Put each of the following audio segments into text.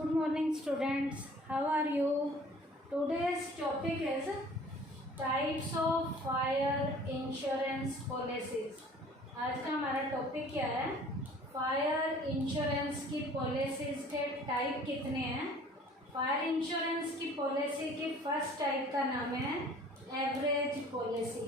Good morning students, how are you? Today's topic is types of fire insurance policies. आज का हमारा topic क्या है? फायर इंश्योरेंस की पॉलिसीज के टाइप कितने हैं? फायर इंश्योरेंस की पॉलिसी की फर्स्ट टाइप का नाम है एवरेज पॉलिसी।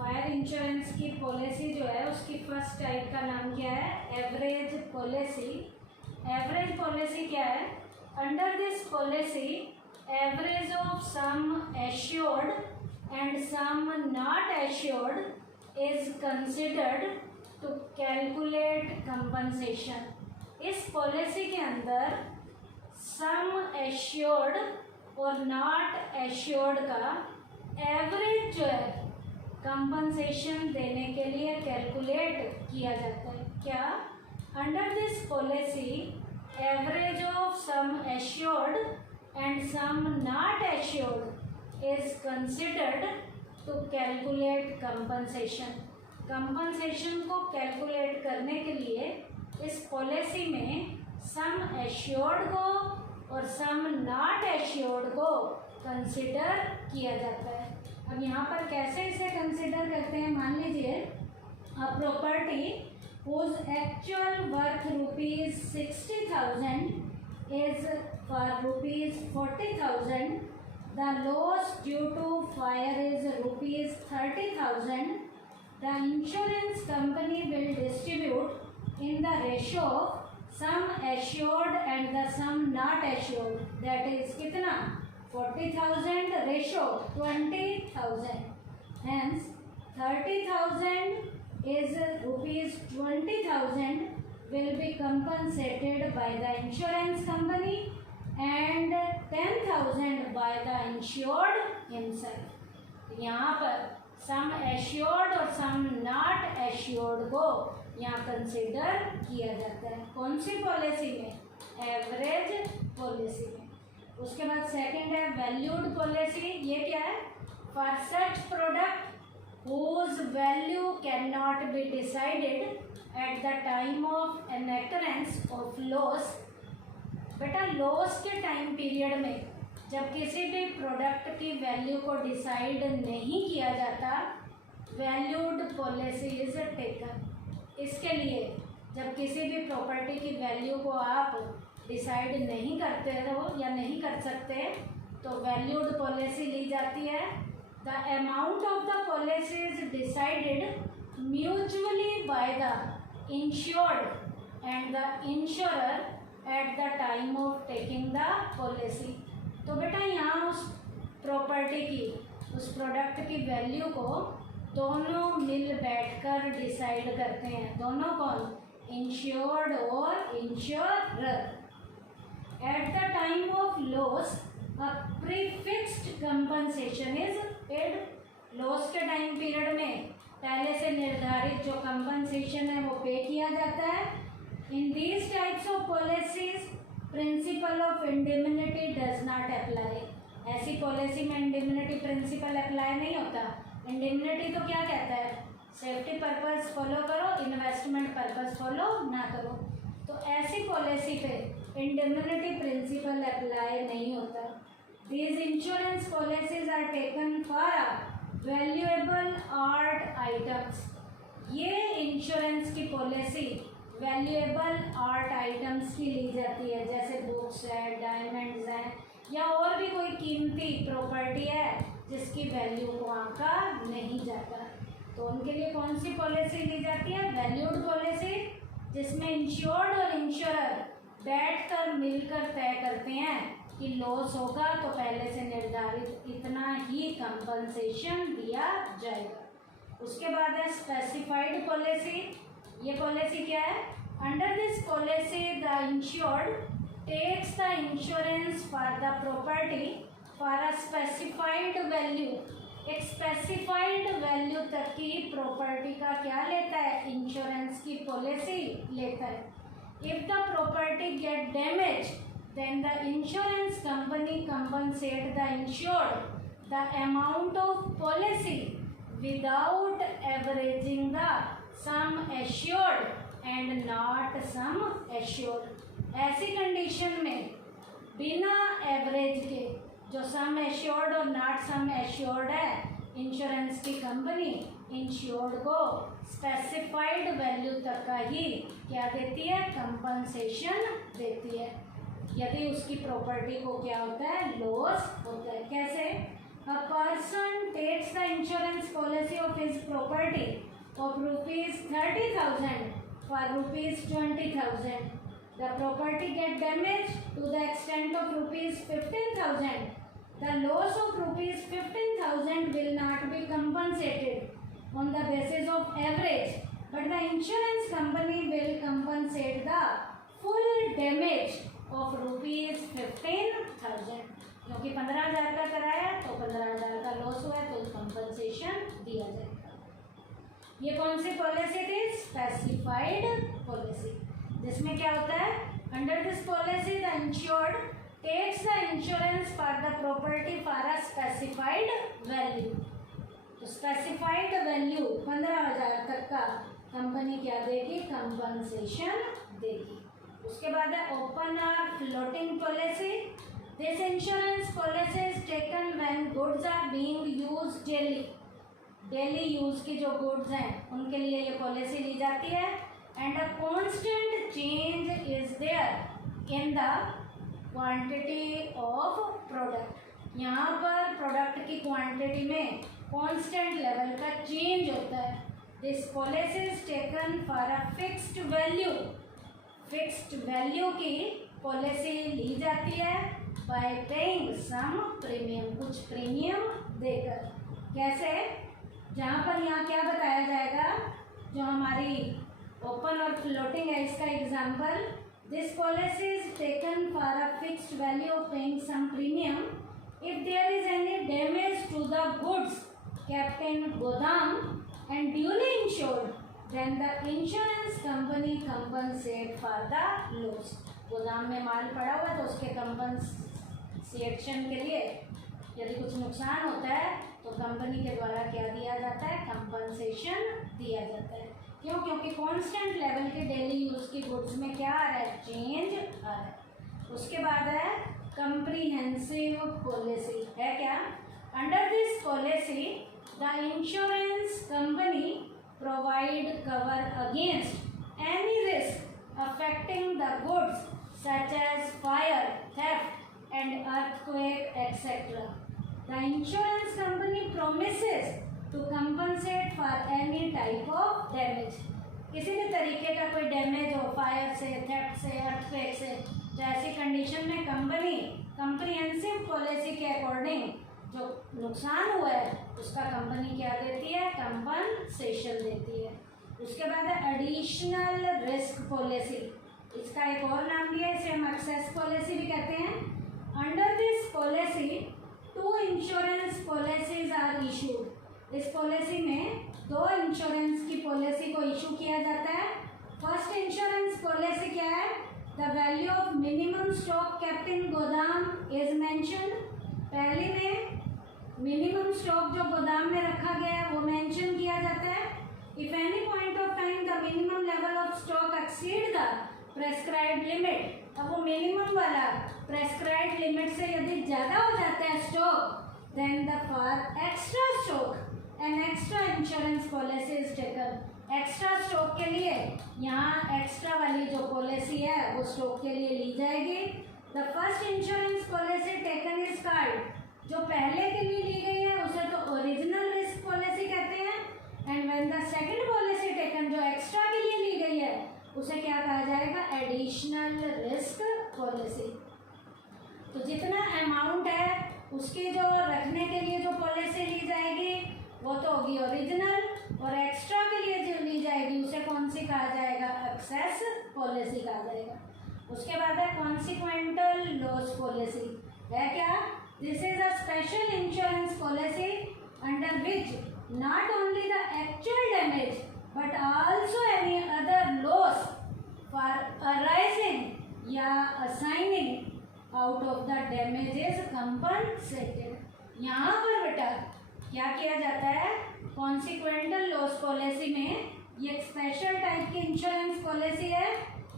फायर इंश्योरेंस की पॉलिसी जो है उसकी फर्स्ट टाइप का नाम क्या है? Average policy. एवरेज पॉलिसी क्या है? Under this policy average of sum assured and sum not assured is considered to calculate compensation. इस पॉलिसी के अंदर सम एश्योर्ड और नॉट एश्योर्ड का एवरेज जो है कंपनसेशन देने के लिए कैलकुलेट किया जाता है। क्या? Under this policy average of sum assured and sum not assured is considered to calculate compensation. Compensation को कैलकुलेट करने के लिए इस पॉलिसी में सम एश्योर्ड को और सम नॉट एश्योर्ड को कंसिडर किया जाता है। अब यहाँ पर कैसे इसे कंसिडर करते हैं? मान लीजिए a property whose actual worth rupees 60,000 is for rupees 40,000. The loss due to fire is rupees 30,000. The insurance company will distribute in the ratio of sum assured and the sum not assured. That is कितना? 40,000 ratio 20,000. Hence 30,000 is rupees 20,000 will be compensated by the insurance company and 10,000 by the insured himself. यहाँ पर सम assured और सम not assured को यहाँ consider किया जाता है। कौन सी पॉलिसी में? एवरेज पॉलिसी में। उसके बाद सेकंड है वैल्यूड पॉलिसी। ये क्या है? For such product whose value cannot be decided at the time of an occurrence of loss। बेटा लॉस के टाइम पीरियड में जब किसी भी प्रोडक्ट की वैल्यू को डिसाइड नहीं किया जाता, वैल्यूड पॉलिसी इज टेकन। इसके लिए जब किसी भी प्रॉपर्टी की वैल्यू को आप डिसाइड नहीं करते हो या नहीं कर सकते तो वैल्यूड पॉलिसी ली जाती है। The amount of the policy is decided mutually by the insured and the insurer at the time of taking the policy। तो बेटा यहाँ उस प्रॉपर्टी की, उस प्रोडक्ट की वैल्यू को दोनों मिल बैठकर डिसाइड करते हैं। दोनों कौन? इंश्योर्ड और insurer. At the time of loss a prefixed compensation is paid। Loss के टाइम पीरियड में पहले से निर्धारित जो कंपनसेशन है वो पे किया जाता है। In these types of policies principle of indemnity does not apply. ऐसी पॉलिसी में इंडेमनिटी प्रिंसिपल अप्लाई नहीं होता। इंडेमनिटी तो क्या कहता है? सेफ्टी पर्पस फॉलो करो, इन्वेस्टमेंट पर्पस फॉलो ना करो। तो ऐसी पॉलिसी पे इंडेमनिटी प्रिंसिपल अप्लाई नहीं होता। These insurance policies are taken for valuable art items। ये इंश्योरेंस की पॉलिसी वैल्यूएबल आर्ट आइटम्स की ली जाती है, जैसे बुक्स है, डायमंड्स हैं या और भी कोई कीमती प्रॉपर्टी है जिसकी वैल्यू को आंका नहीं जाता। तो उनके लिए कौन सी पॉलिसी ली जाती है? वैल्यूड पॉलिसी, जिसमें इंश्योर्ड और इंश्योरर बैठकर मिलकर तय करते हैं कि लॉस होगा तो पहले से निर्धारित इतना ही कंपनसेशन दिया जाएगा। उसके बाद है स्पेसिफाइड पॉलिसी। ये पॉलिसी क्या है? Under this policy the insured takes the insurance for the property for a specified value. एक स्पेसिफाइड वैल्यू तक की प्रॉपर्टी का क्या लेता है? इंश्योरेंस की पॉलिसी लेता है। If the property gate damage then the insurance company compensate the insured the amount of policy without averaging the sum assured and not sum assured। ऐसी कंडीशन में बिना एवरेज के जो सम एश्योर्ड और नॉट सम एश्योर्ड है insurance की company insured को specified value तक का ही क्या देती है, कंपनसेशन देती है यदि उसकी प्रॉपर्टी को क्या होता है, लॉस होता है। कैसे? A person takes the insurance policy of his property of ₹30,000 for ₹20,000. The property get damaged to the extent of ₹15,000. The loss of ₹15,000 will not be compensated on the basis of average, but the insurance company will compensate the full damage of ₹15,000. क्योंकि 15,000 का कराया तो 15,000 का loss हुआ तो compensation दिया जाएगा। ये कौन सी पॉलिसी थी? स्पेसिफाइड पॉलिसी, जिसमें क्या होता है, under this policy the insured takes the insurance for the property for a specified value. तो स्पेसिफाइड वैल्यू 15,000 तक का कंपनी क्या देगी, कंपनसेशन देगी। उसके बाद है ओपन और floating policy. This insurance policy is taken when goods are being used daily use की जो गुड्स हैं उनके लिए ये पॉलिसी ली जाती है। And a constant change is there in the quantity of product. यहाँ पर प्रोडक्ट की क्वांटिटी में कांस्टेंट लेवल का चेंज होता है। This policy is taken for a fixed value. Fixed value की पॉलिसी ली जाती है बाय पेइंग सम प्रीमियम, कुछ प्रीमियम देकर। कैसे? जहाँ पर यहाँ क्या बताया जाएगा, जो हमारी ओपन और फ्लोटिंग है इसका example, this policy is taken for a fixed value of paying some premium if there is any damage to the goods kept in godam and duly insured then the insurance company compensate for the loss. गोदाम में माल पड़ा हुआ है तो उसके compensation के लिए यदि कुछ नुकसान होता है तो कंपनी के द्वारा क्या दिया जाता है, कंपनसेशन दिया जाता है। क्यों? क्योंकि कांस्टेंट लेवल के डेली यूज की गुड्स में क्या आ रहा है, चेंज आ रहा है। उसके बाद है कम्प्रीहेंसिव पॉलिसी, है क्या? Under this policy the insurance company provide cover against any risk affecting the goods such as fire, theft and earthquake etcetera. The insurance company promises to compensate for any type of damage. किसी भी तरीके का कोई damage हो, fire से, theft से, earthquake से, तो ऐसी कंडीशन में कंपनी कम्प्रीहेंसिव पॉलिसी के अकॉर्डिंग जो नुकसान हुआ है उसका कंपनी क्या देती है, कंपनसेशन देती है। उसके बाद है एडिशनल रिस्क पॉलिसी। इसका एक और नाम दिया है, इसे हम एक्सेस पॉलिसी भी कहते हैं। Under this policy 2 insurance policies are issued. इस पॉलिसी में 2 इंश्योरेंस की पॉलिसी को इशू किया जाता है। फर्स्ट इंश्योरेंस पॉलिसी क्या है, the value of minimum stock kept in गोदाम इज मेंशन। पहले में मिनिमम स्टॉक जो गोदाम में रखा गया है वो मेंशन किया जाता है। If any point of time the minimum level of stock exceed the prescribed limit, अब वो मिनिमम वाला प्रेस्क्राइब्ड लिमिट से यदि ज़्यादा हो जाता है stock, then the for extra stock an extra insurance policy is taken. Extra stock के लिए यहाँ एक्स्ट्रा वाली जो पॉलिसी है वो स्टॉक के लिए ली जाएगी। The first insurance policy taken is called, जो पहले के लिए ली गई है उसे तो ओरिजिनल रिस्क पॉलिसी कहते हैं। And when the second policy taken, जो एक्स्ट्रा के लिए ली गई है, उसे क्या कहा जाएगा, एडिशनल रिस्क पॉलिसी। तो जितना अमाउंट है उसके जो रखने के लिए जो पॉलिसी ली जाएगी वो तो होगी ओरिजिनल, और एक्स्ट्रा के लिए जो ली जाएगी उसे कौन सी कहा जाएगा, एक्सेस पॉलिसी कहा जाएगा। उसके बाद है कॉन्सिक्वेंटल लॉस पॉलिसी, है क्या? This is a special insurance policy under which not only the actual damage but also any other loss for arising या assigning out of the damage is compensated. यहाँ पर बेटा क्या किया जाता है, कॉन्सिक्वेंटल लॉस पॉलिसी में ये एक स्पेशल टाइप की इंश्योरेंस पॉलिसी है।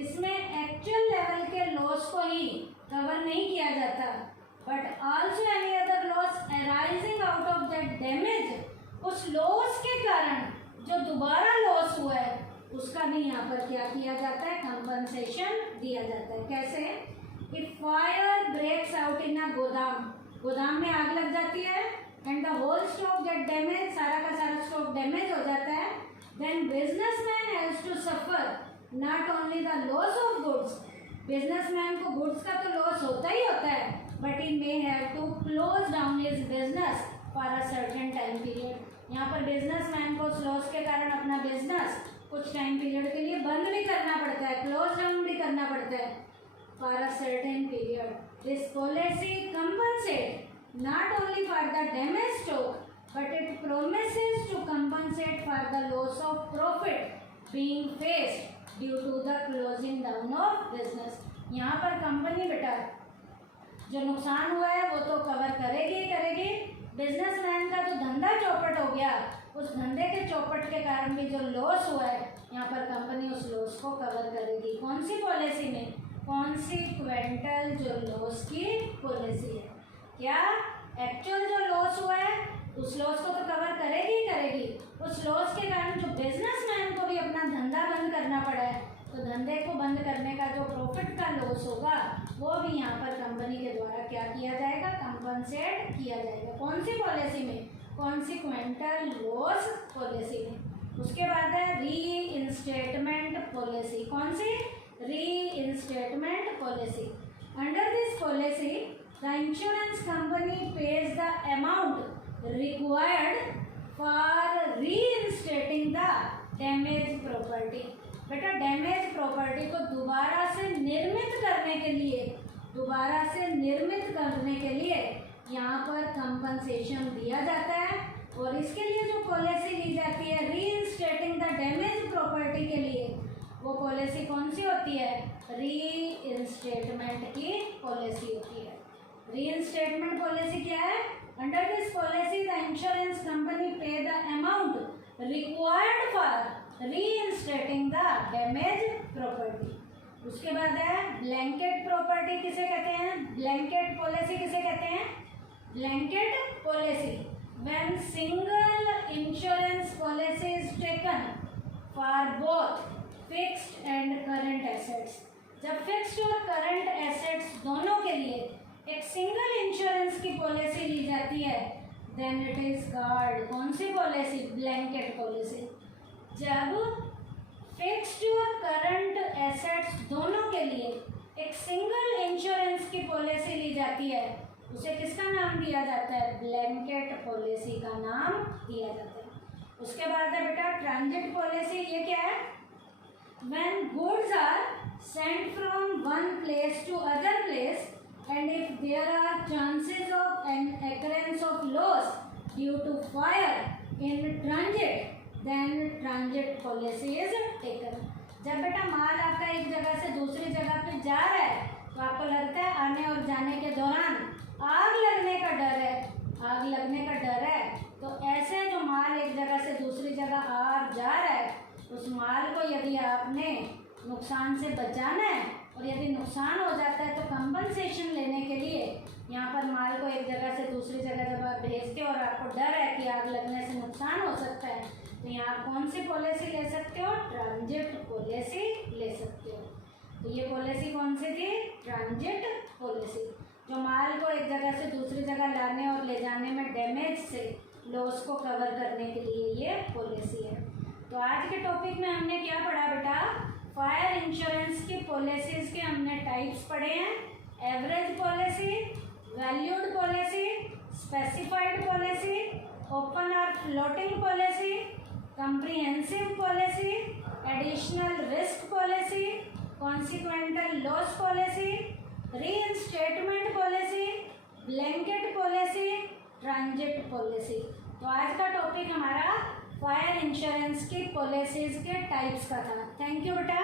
इसमें एक्चुअल लेवल के लॉस को ही कवर नहीं किया था, but also any other laws arising out of that damage, उस लॉस के कारण जो दोबारा लॉस हुआ है उसका भी यहाँ पर क्या किया जाता है, कंपनसेशन दिया जाता है। कैसे? If fire breaks out in a godam, गोदाम में आग लग जाती है and the whole stock get damage, सारा का सारा स्टॉक डैमेज हो जाता है, then businessman has to suffer not only the loss of goods, businessman को गुड्स का तो लॉस होता ही होता है, but he may have to close down his business for a certain time period. यहाँ पर बिजनेसमैन को उस लॉस के कारण अपना बिजनेस कुछ टाइम पीरियड के लिए बंद भी करना पड़ता है, क्लोज डाउन भी करना पड़ता है for a certain period. This policy compensate not only for the damage stock but it promises to compensate for the loss of profit being faced due to the closing down of business. यहाँ पर company बेटा जो नुकसान हुआ है वो तो cover करेगी ही करेगी, बिजनेसमैन का जो धंधा चौपट हो गया उस धंधे के चौपट के कारण भी जो लॉस हुआ है यहाँ पर कंपनी उस लॉस को कवर करेगी। कौन सी पॉलिसी में? कॉन्सिक्वेंटल जो लॉस की पॉलिसी है। क्या एक्चुअल जो लॉस हुआ है उस लॉस को तो कवर करेगी ही करेगी, उस लॉस के कारण जो बिजनेसमैन को भी अपना धंधा बंद करना पड़ा है तो धंधे को बंद करने का जो प्रॉफिट का लॉस होगा वो भी यहाँ पर कंपनी के द्वारा क्या किया जाएगा, कंपनसेट किया जाएगा। कौन सी पॉलिसी में? कॉन्सिक्वेंटल लॉस पॉलिसी में। उसके बाद है री इंस्टेटमेंट पॉलिसी। कौन सी? Reinstatement policy. Under this policy the insurance company pays the amount required for reinstating the damage property. बेटा डैमेज प्रॉपर्टी को दोबारा से निर्मित करने के लिए यहाँ पर कंपनसेशन दिया जाता है, और इसके लिए जो पॉलिसी ली जाती है री इंस्टेटिंग द डैमेज प्रॉपर्टी के लिए, वो पॉलिसी कौन सी होती है? री इंस्टेटमेंट की पॉलिसी होती है। री इंस्टेटमेंट पॉलिसी क्या है? Under this policy the insurance company pay the amount required for reinstating the damage property. उसके बाद है ब्लैंकेट प्रॉपर्टी किसे कहते हैं? ब्लैंकेट पॉलिसी किसे कहते हैं? Blanket policy when single insurance policy is taken for both fixed and current assets. जब फिक्स्ड और करंट एसेट्स दोनों के लिए एक सिंगल इंश्योरेंस की पॉलिसी ली जाती है देन इट इज कॉल्ड कौन सी पॉलिसी? Blanket policy. जब फिक्स्ड और करंट एसेट्स दोनों के लिए एक सिंगल इंश्योरेंस की पॉलिसी ली जाती है उसे किसका नाम दिया जाता है? ब्लैंकेट पॉलिसी का नाम दिया जाता है। उसके बाद है बेटा ट्रांजिट पॉलिसी। ये क्या है? When goods are sent from one place to other place and if there are chances of an occurrence of loss due to fire in transit then transit policy is taken. जब बेटा माल आपका एक जगह से दूसरी जगह पे जा रहा है तो आपको लगता है आने और जाने के दौरान आग लगने का डर है, तो ऐसे जो माल एक जगह से दूसरी जगह आ जा रहा है उस माल को यदि आपने नुकसान से बचाना है और यदि नुकसान हो जाता है तो कंपनसेशन लेने के लिए यहाँ पर माल को एक जगह से दूसरी जगह जब आप भेजते हो और आपको डर है कि आग लगने से नुकसान हो सकता है तो यहाँ आप कौन सी पॉलिसी ले सकते हो? ट्रांजिट पॉलिसी ले सकते हो। तो ये पॉलिसी कौन सी थी? ट्रांजिट पॉलिसी, जो माल को एक जगह से दूसरी जगह लाने और ले जाने में डैमेज से लॉस को कवर करने के लिए ये पॉलिसी है। तो आज के टॉपिक में हमने क्या पढ़ा बेटा? फायर इंश्योरेंस की पॉलिसीज के हमने टाइप्स पढ़े हैं। Average policy, valued policy, specified policy, open और floating policy, comprehensive policy, additional risk policy, consequential loss policy, reinstatement policy, blanket policy, transit policy। तो आज का टॉपिक हमारा फायर इंश्योरेंस की पॉलिसीज के टाइप्स का था। थैंक यू बेटा।